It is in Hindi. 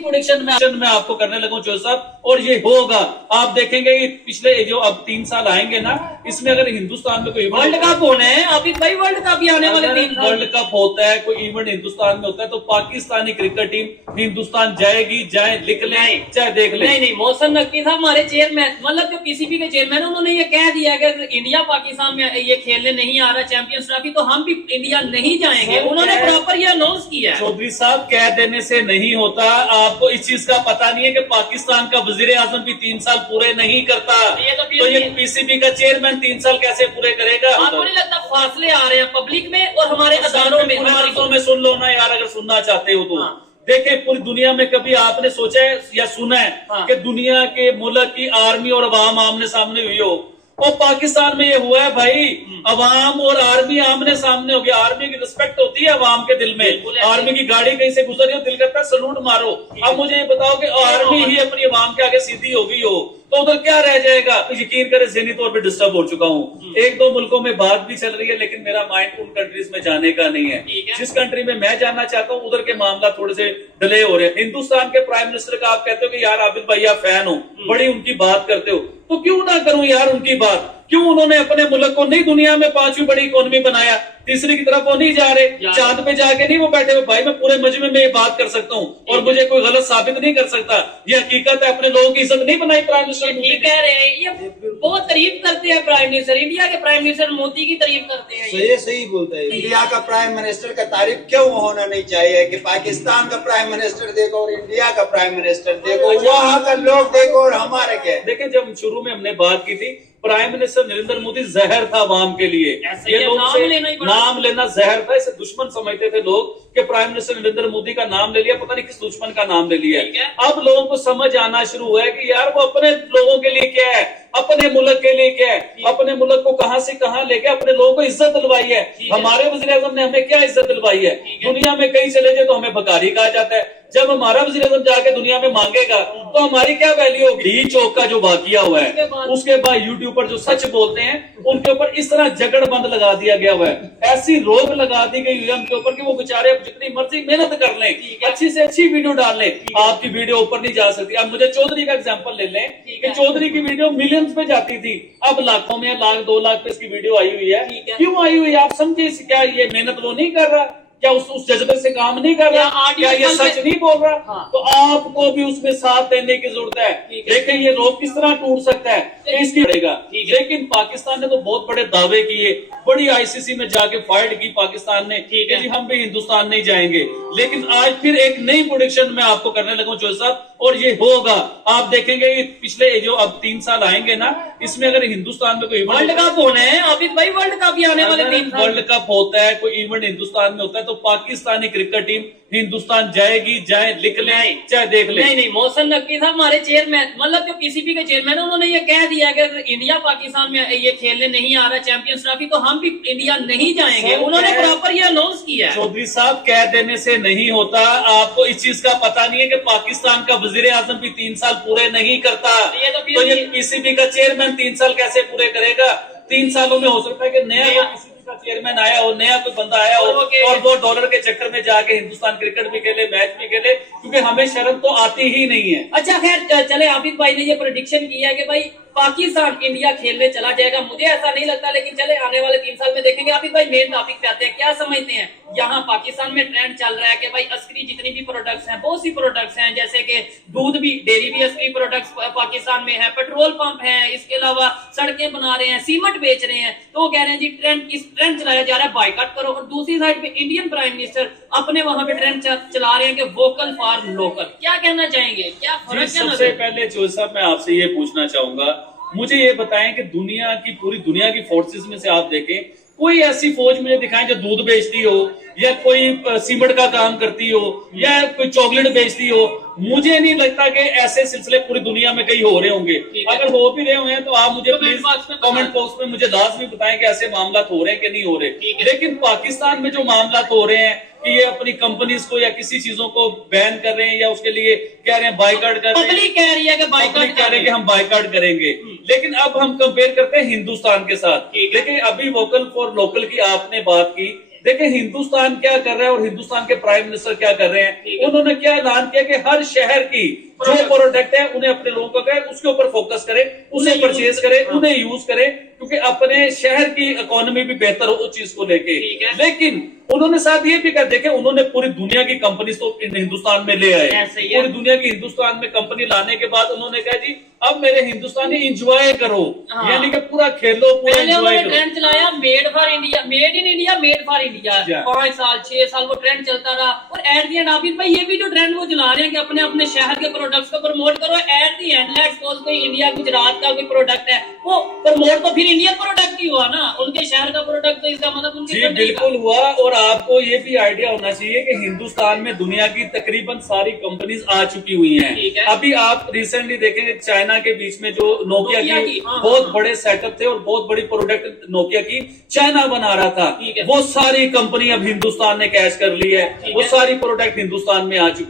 प्रोडिक्शन में आपको करने लगा जो साहब, और ये होगा। आप देखेंगे कि पिछले जो अब 3 साल आएंगे ना, इसमें अगर हिंदुस्तान में कोई वर्ल्ड कप होने हैं अभी, भाई वर्ल्ड कप ही आने वाले 3 साल। वर्ल्ड कप होता है, कोई इवेंट हिंदुस्तान में होता है, तो पाकिस्तानी क्रिकेट टीम हिंदुस्तान जाएगी, चाहे लिख ले चाहे देख ले। नहीं, मोहसिन नकवी साहब हमारे चेयरमैन, मतलब जो पीसीबी के चेयरमैन, उन्होंने ये कह दिया कि अगर इंडिया पाकिस्तान में ये खेलने नहीं आ रहा चैंपियंस ट्रॉफी, तो हम भी इंडिया नहीं जाएंगे। उन्होंने प्रॉपर ये अनाउंस किया है। चौधरी साहब, कह देने से नहीं होता। आपको इस चीज का पता नहीं है कि पाकिस्तान का वजीर आजम भी 3 साल पूरे नहीं करता, तो ये पीसीबी का चेयरमैन 3 साल कैसे पूरे करेगा? आपको नहीं लगता फासले आ रहे हैं पब्लिक में और हमारे अदारों में? में सुन लो ना यार, अगर सुनना चाहते हो तो। देखिए, पूरी दुनिया में कभी आपने सोचा है या सुना है कि दुनिया के मुल्क की आर्मी और अवाम आमने सामने हुई हो? और पाकिस्तान में ये हुआ है भाई, अवाम और आर्मी आमने सामने हो गया। आर्मी की रिस्पेक्ट होती है अवाम के दिल में। आर्मी की गाड़ी कहीं से गुजर रही हो, दिल करता है सलूट मारो। अब मुझे ये बताओ कि आर्मी ही अपनी अवाम के आगे सीधी हो गई हो, तो उधर क्या रह जाएगा? यकीन करें, ज़हनी तौर पे डिस्टर्ब हो चुका हूँ। 1-2 मुल्कों में बात भी चल रही है, लेकिन मेरा माइंड उन कंट्रीज में जाने का नहीं है। जिस कंट्री में मैं जाना चाहता हूँ, उधर के मामला थोड़े से डिले हो रहे हैं। हिंदुस्तान के प्राइम मिनिस्टर का आप कहते हो कि यार आबिद भाई आप फैन हो, बड़ी उनकी बात करते हो, तो क्यों ना करूं यार उनकी बात? क्यों उन्होंने अपने मुल्क को नहीं दुनिया में 5वीं बड़ी इकोनॉमी बनाया, तीसरी की तरफ वो नहीं जा रहे, चांद पे जाके नहीं वो बैठे हुए। भाई मैं पूरे मजमे में ये बात कर सकता हूँ और मुझे कोई गलत साबित नहीं कर सकता। ये हकीकत है। अपने लोगों की इज्जत नहीं बनाई प्राइम मिनिस्टर। ठीक कह रहे हैं, ये बहुत तारीफ करते हैं प्राइम मिनिस्टर, इंडिया के प्राइम मिनिस्टर मोदी की तारीफ करते हैं। सही बोलते हैं। इंडिया का प्राइम मिनिस्टर का तारीफ क्यों होना नहीं चाहिए कि पाकिस्तान का प्राइम मिनिस्टर देखो और इंडिया का प्राइम मिनिस्टर देखो, वहाँ का लोग देखो और हमारे क्या। देखिए, जब शुरू में हमने बात की थी, प्राइम मिनिस्टर नरेंद्र मोदी जहर था आवाम के लिए। ये लोग नाम लेना जहर था, इसे दुश्मन समझते थे लोग कि प्राइम मिनिस्टर नरेंद्र मोदी का नाम ले लिया, पता नहीं किस दुश्मन का नाम ले लिया। अब लोगों को समझ आना शुरू हुआ है कि यार वो अपने लोगों के लिए क्या है, अपने मुल्क के लिए क्या है, अपने मुल्क को कहां से कहां लेके अपने लोगों को इज्जत दिलवाई है। हमारे वज़ीर आज़म ने हमें क्या इज्जत दिलवाई है? दुनिया में कहीं चले जाए तो हमें भकारी कहा जाता है। जब हमारा वज़ीर आज़म जाके दुनिया में मांगेगा तो हमारी क्या वैल्यू होगी? डी चौक का जो वाकया हुआ है, उसके बाद यूट्यूब पर जो सच बोलते हैं उनके ऊपर इस तरह जगड़बंद लगा दिया गया हुआ है, ऐसी रोक लगा दी गई है उनके ऊपर कि वो बेचारे जितनी मर्जी मेहनत कर लें, अच्छी से अच्छी वीडियो डाल लें, आपकी वीडियो ऊपर नहीं जा सकती। अब मुझे चौधरी का एग्जाम्पल ले लें कि चौधरी की वीडियो मिलियंस पे जाती थी, अब लाखों में, 1-2 लाख पे इसकी वीडियो आई हुई है। क्यों आई हुई है आप समझे? क्या ये मेहनत वो नहीं कर रहा? क्या उस जज्बे से काम नहीं कर रहा? क्या ये सच नहीं बोल रहा? तो आपको भी उसमें साथ देने की जरूरत है। देखिए, ये रोग किस तरह टूट सकता है, इसकी पड़ेगा। लेकिन पाकिस्तान ने तो बहुत बड़े दावे किए, बड़ी आईसीसी में जाके फाइट की पाकिस्तान ने कि जी हम भी हिंदुस्तान नहीं जाएंगे। लेकिन आज फिर एक नई प्रोडिक्शन में आपको करने लगा जो साहब, और ये होगा। आप देखेंगे कि पिछले जो अब 3 साल आएंगे ना, इसमें अगर हिंदुस्तान में कोई वर्ल्ड कप होने हैं अभी, भाई वर्ल्ड कप ही आने वाले 3 साल। वर्ल्ड कप होता है, कोई इवेंट हिंदुस्तान में होता है, तो पाकिस्तानी क्रिकेट टीम हिंदुस्तान जाएगी, चाहे लिख ले चाहे देख ले। नहीं, मोहसिन नकवी साहब हमारे चेयरमैन, मतलब जो पीसीबी के चेयरमैन, उन्होंने ये कह दिया कि अगर इंडिया पाकिस्तान में ये खेलने नहीं आ रहा चैंपियंस ट्रॉफी, तो हम भी इंडिया नहीं जाएंगे। उन्होंने प्रॉपर ये अनाउंस किया है। चौधरी साहब, कह देने से नहीं होता। आपको इस चीज का पता नहीं है कि पाकिस्तान का वजीर आजम भी 3 साल पूरे नहीं करता, तो ये पीसीबी का चेयरमैन 3 साल कैसे पूरे करेगा? 3 सालों में हो सकता है कि नया चेयरमैन आया हो, नया कोई बंदा आया हो और वो डॉलर के चक्कर में जाके हिंदुस्तान क्रिकेट भी खेले, मैच भी खेले, क्योंकि हमें शर्म तो आती ही नहीं है। अच्छा खैर चले, आबिद भाई ने ये प्रेडिक्शन किया कि भाई पाकिस्तान इंडिया खेलने चला जाएगा। मुझे ऐसा नहीं लगता, लेकिन चले आने वाले 3 साल में देखेंगे। आबिद भाई मेन टॉपिक पे आते हैं, क्या समझते हैं यहाँ पाकिस्तान में ट्रेंड चल रहा है कि भाई अस्करी जितनी भी प्रोडक्ट्स हैं, बहुत सी प्रोडक्ट्स हैं, जैसे कि दूध भी, डेयरी भी अस्करी प्रोडक्ट्स पाकिस्तान में है, पेट्रोल पंप है, इसके अलावा सड़कें बना रहे हैं, सीमेंट बेच रहे हैं। तो वो कह रहे हैं जी ट्रेंड चलाया जा रहा है, बायकॉट करो। और दूसरी साइड पे इंडियन प्राइम मिनिस्टर अपने वहां पे ट्रेंड चला रहे हैं कि वोकल फॉर लोकल। क्या कहना चाहेंगे, क्या फर्क? सबसे पहले जो साहब मैं आपसे ये पूछना चाहूंगा, मुझे ये बताएं कि दुनिया की, पूरी दुनिया की फोर्सेस में से आप देखें, कोई ऐसी फौज मुझे दिखाएं जो दूध बेचती हो, या कोई सीमेंट का काम करती हो, या कोई चॉकलेट बेचती हो। मुझे नहीं लगता कि ऐसे सिलसिले पूरी दुनिया में कहीं हो रहे होंगे। अगर हो भी रहे हैं तो आप मुझे प्लीज कमेंट बॉक्स में मुझे लाजमी बताएं कि ऐसे मामला हो रहे हैं कि नहीं हो रहे। लेकिन पाकिस्तान में जो मामला हो रहे हैं कि ये अपनी कंपनीज को या किसी चीजों को बैन कर रहे हैं, या उसके लिए कह रहे हैं बाइकआउट कर रहे हैं, पब्लिक कह रही है कि बाइकआउट कह रहे हैं कि हम बाइकआउट करेंगे। लेकिन अब हम कंपेयर करते हैं हिंदुस्तान के साथ। लेकिन अभी वोकल फॉर लोकल की आपने बात की, देखिए हिंदुस्तान क्या कर रहा है और हिंदुस्तान के प्राइम मिनिस्टर क्या कर रहे ठीक हैं। है। उन्होंने क्या ऐलान किया कि हर शहर की जो प्रोडक्ट है उन्हें अपने लोगों को करें, उसके ऊपर फोकस करें, उसे उन्हें परचेज use- करें, हाँ। उन्हें यूज करें, क्योंकि अपने शहर की इकोनॉमी भी बेहतर हो उस चीज को लेके। ठीक है। लेकिन उन्होंने साथ ये भी कर देखे, उन्होंने पूरी दुनिया की कंपनी तो हिंदुस्तान में ले आए। ऐसे ही है। पूरी दुनिया की हिंदुस्तान में कंपनी लाने के बाद उन्होंने कहा जी अब मेरे हिंदुस्तानी इंजॉय करो, हाँ। यानी कि पूरा खेलो, पूरा पहले इंजॉय उन्होंने करो। ट्रेंड चलाया made for India, made in India, made for India. Yeah. 5 साल 6 साल वो ट्रेंड चलता रहा, और एट दी एंड आबिद भाई ये भी जो ट्रेंड वो चला रहे हैं कि अपने अपने शहर के प्रोडक्ट्स को प्रमोट करो। At the and let's suppose कोई इंडिया गुजरात का कोई प्रोडक्ट है, वो प्रमोट तो फिर इंडियन प्रोडक्ट ही हुआ ना, उनके शहर का प्रोडक्ट, तो इसका मतलब उनके जी country का। बिल्कुल हुआ। और आपको ये भी आइडिया होना चाहिए कि हिंदुस्तान में दुनिया की तकरीबन सारी कंपनीज आ चुकी हुई ठीक है। हैं। अभी आप रिसेंटली देखेंगे चाइना के बीच में जो नोकिया नोकिया की की, हाँ, बहुत हाँ। बड़े सेटअप थे और बहुत बड़ी प्रोडक्ट नोकिया की चाइना बना रहा था, ठीक है। वो सारी कंपनी अब हिंदुस्तान ने कैच कर ली है, ठीक वो है। सारी प्रोडक्ट हिंदुस्तान में आ चुकी